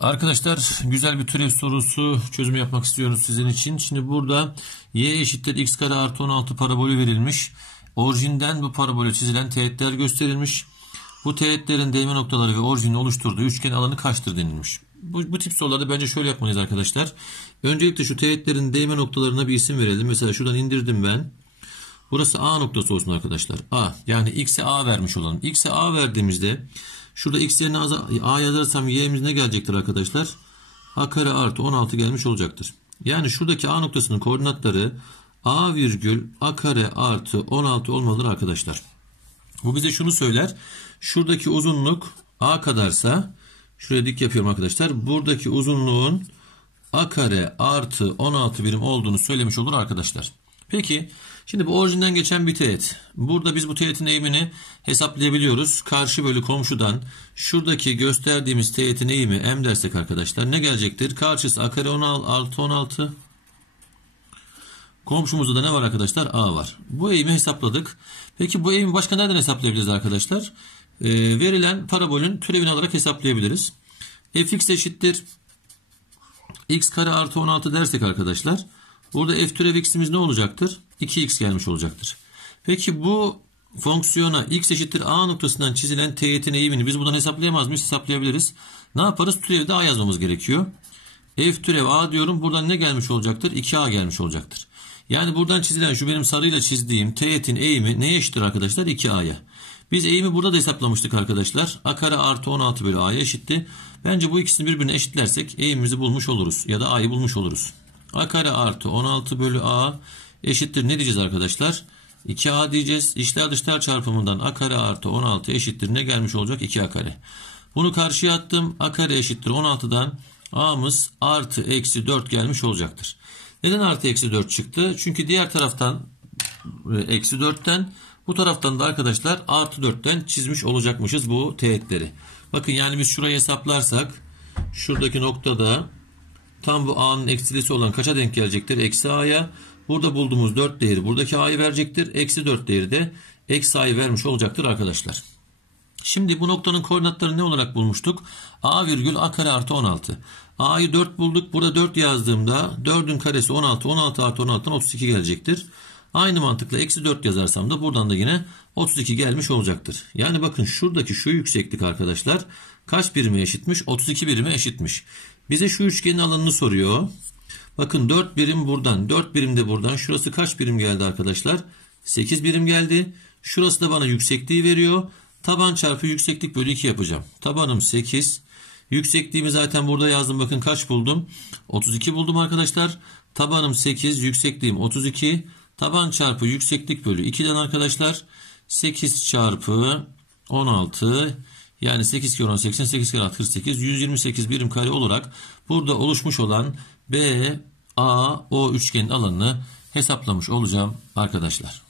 Arkadaşlar güzel bir türev sorusu çözümü yapmak istiyoruz sizin için. Şimdi burada y eşittir x kare artı 16 parabolü verilmiş. Orijinden bu parabole çizilen teğetler gösterilmiş. Bu teğetlerin değme noktaları ve orijinin oluşturduğu üçgen alanı kaçtır denilmiş. Bu, bu tip sorularda bence şöyle yapmalıyız arkadaşlar. Öncelikle şu teğetlerin değme noktalarına bir isim verelim. Mesela şuradan indirdim ben. Burası A noktası olsun arkadaşlar. A yani x'e A vermiş olalım. X'e A verdiğimizde Şurada x yerine a yazarsam y'miz ne gelecektir arkadaşlar? a kare artı 16 gelmiş olacaktır. Yani şuradaki a noktasının koordinatları a virgül a kare artı 16 olmalıdır arkadaşlar. Bu bize şunu söyler. Şuradaki uzunluk a kadarsa şuraya dik yapıyorum arkadaşlar. Buradaki uzunluğun a kare artı 16 birim olduğunu söylemiş olur arkadaşlar. Peki şimdi bu orijinden geçen bir teğet. Burada biz bu teğetin eğimini hesaplayabiliyoruz. Karşı bölü komşudan şuradaki gösterdiğimiz teğetin eğimi m dersek arkadaşlar ne gelecektir? Karşısı a kare 16 artı 16. Komşumuzda da ne var arkadaşlar? A var. Bu eğimi hesapladık. Peki bu eğimi başka nereden hesaplayabiliriz arkadaşlar? Ee, verilen parabolün türevini alarak hesaplayabiliriz. fx eşittir x kare artı 16 dersek arkadaşlar Burada f türev x'imiz ne olacaktır? 2x gelmiş olacaktır. Peki bu fonksiyona x eşittir a noktasından çizilen teğetin eğimini biz buradan hesaplayamaz mıyız? Hesaplayabiliriz. Ne yaparız? Türevde a yazmamız gerekiyor. f türev a diyorum. Buradan ne gelmiş olacaktır? 2a gelmiş olacaktır. Yani buradan çizilen şu benim sarıyla çizdiğim teğetin eğimi neye eşittir arkadaşlar? 2a'ya. Biz eğimi burada da hesaplamıştık arkadaşlar. A kare artı 16 bölü a'ya eşitti. Bence bu ikisini birbirine eşitlersek eğimimizi bulmuş oluruz. Ya da a'yı bulmuş oluruz a kare artı 16 bölü a eşittir ne diyeceğiz arkadaşlar? 2a diyeceğiz. İçler dışlar çarpımından a kare artı 16 eşittir ne gelmiş olacak? 2a kare. Bunu karşıya attım. a kare eşittir 16'dan a'mız artı eksi 4 gelmiş olacaktır. Neden artı eksi 4 çıktı? Çünkü diğer taraftan e, eksi 4'ten bu taraftan da arkadaşlar artı 4'ten çizmiş olacakmışız bu teğetleri. Bakın yani biz şurayı hesaplarsak şuradaki noktada Tam bu a'nın eksilisi olan kaça denk gelecektir? Eksi a'ya. Burada bulduğumuz 4 değeri buradaki a'yı verecektir. Eksi 4 değeri de eksi a'yı vermiş olacaktır arkadaşlar. Şimdi bu noktanın koordinatlarını ne olarak bulmuştuk? a virgül a kare artı 16. a'yı 4 bulduk. Burada 4 yazdığımda 4'ün karesi 16. 16 artı 16'dan 32 gelecektir. Aynı mantıkla eksi 4 yazarsam da buradan da yine 32 gelmiş olacaktır. Yani bakın şuradaki şu yükseklik arkadaşlar kaç birime eşitmiş? 32 birime eşitmiş. Bize şu üçgenin alanını soruyor. Bakın 4 birim buradan, 4 birim de buradan. Şurası kaç birim geldi arkadaşlar? 8 birim geldi. Şurası da bana yüksekliği veriyor. Taban çarpı yükseklik bölü 2 yapacağım. Tabanım 8. Yüksekliğimi zaten burada yazdım. Bakın kaç buldum? 32 buldum arkadaşlar. Tabanım 8, yüksekliğim 32. Taban çarpı yükseklik bölü 2'den arkadaşlar 8 çarpı 16 yani 8 kere 10 88 kere 48 128 birim kare olarak burada oluşmuş olan B, A, O üçgenin alanını hesaplamış olacağım arkadaşlar.